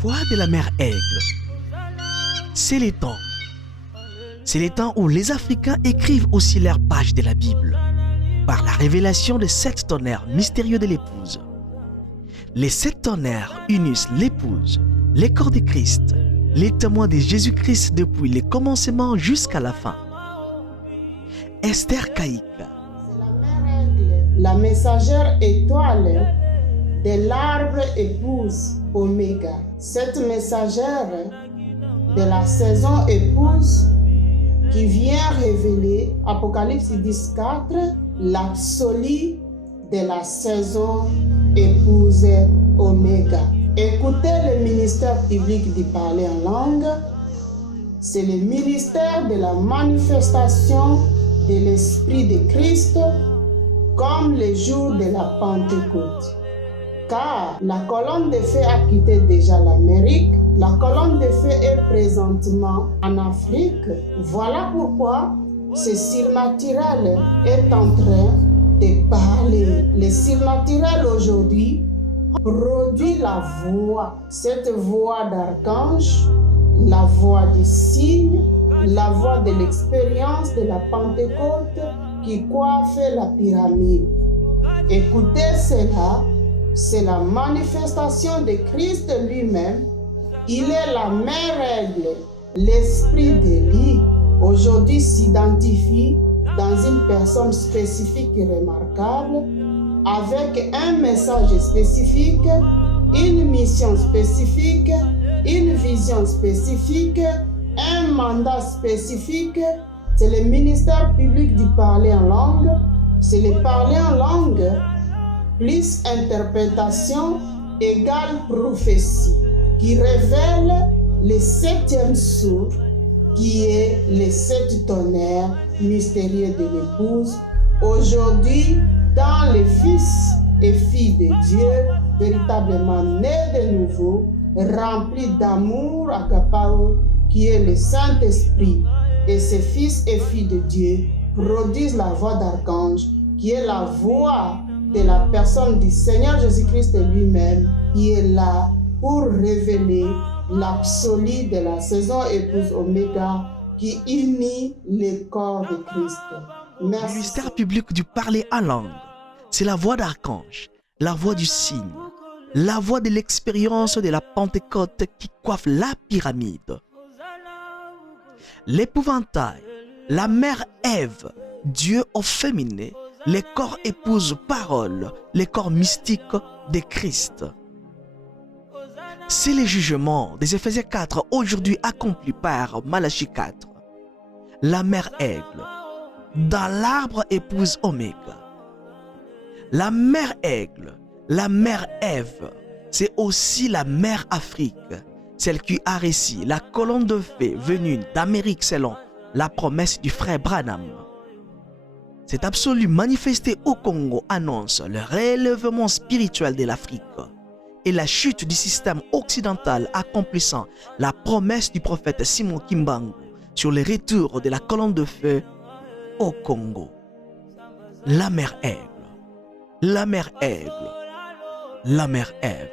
voix de la mère Aigle. C'est les temps. C'est les temps où les Africains écrivent aussi leurs pages de la Bible par la révélation des 7 tonnerres mystérieux de l'épouse. Les 7 tonnerres unissent l'épouse, les corps de Christ, les témoins de Jésus-Christ depuis le commencement jusqu'à la fin. Esther Kaïka. La messagère étoile de l'arbre épouse Oméga. Cette messagère de la saison épouse qui vient révéler, Apocalypse 10:4, l'absolu de la saison épouse Oméga. Écoutez le ministère public du parler en langue. C'est le ministère de la manifestation de l'Esprit de Christ comme le jour de la Pentecôte. Car la colonne de feu a quitté déjà l'Amérique, la colonne de feu est présentement en Afrique. Voilà pourquoi ce surnaturel est en train de parler. Le surnaturel aujourd'hui produit la voix, cette voix d'archange, la voix du signe, la voix de l'expérience de la Pentecôte qui coiffe la pyramide. Écoutez cela, c'est la manifestation de Christ lui-même. Il est la mère règle. L'esprit d'Élie aujourd'hui s'identifie dans une personne spécifique et remarquable, avec un message spécifique, une mission spécifique, une vision spécifique, un mandat spécifique. C'est le ministère public du parler en langue. C'est le parler en langue plus interprétation égale prophétie qui révèle le 7e sceau qui est les 7 tonnerres mystérieux de l'épouse. Aujourd'hui, dans les fils et filles de Dieu, véritablement nés de nouveau, remplis d'amour agapao, qui est le Saint-Esprit. Et ces fils et filles de Dieu produisent la voix d'archange, qui est la voix de la personne du Seigneur Jésus-Christ lui-même, qui est là pour révéler l'absolu de la saison épouse Oméga qui unit le corps de Christ. Merci. Le ministère public du parler en langue, c'est la voix d'archange, la voix du signe, la voix de l'expérience de la Pentecôte qui coiffe la pyramide. L'épouvantail, la mère Ève, Dieu au féminin, les corps épouse parole, les corps mystiques de Christ. C'est le jugement des Éphésiens 4 aujourd'hui accompli par Malachie 4. La mère aigle, dans l'arbre épouse Oméga. La mère aigle, la mère Ève, c'est aussi la mère Afrique, celle qui a réussi la colonne de feu venue d'Amérique selon la promesse du frère Branham. Cet absolu manifesté au Congo annonce le relèvement spirituel de l'Afrique et la chute du système occidental accomplissant la promesse du prophète Simon Kimbangu sur le retour de la colonne de feu au Congo. La mère aigle, la mère aigle, la mère Ève.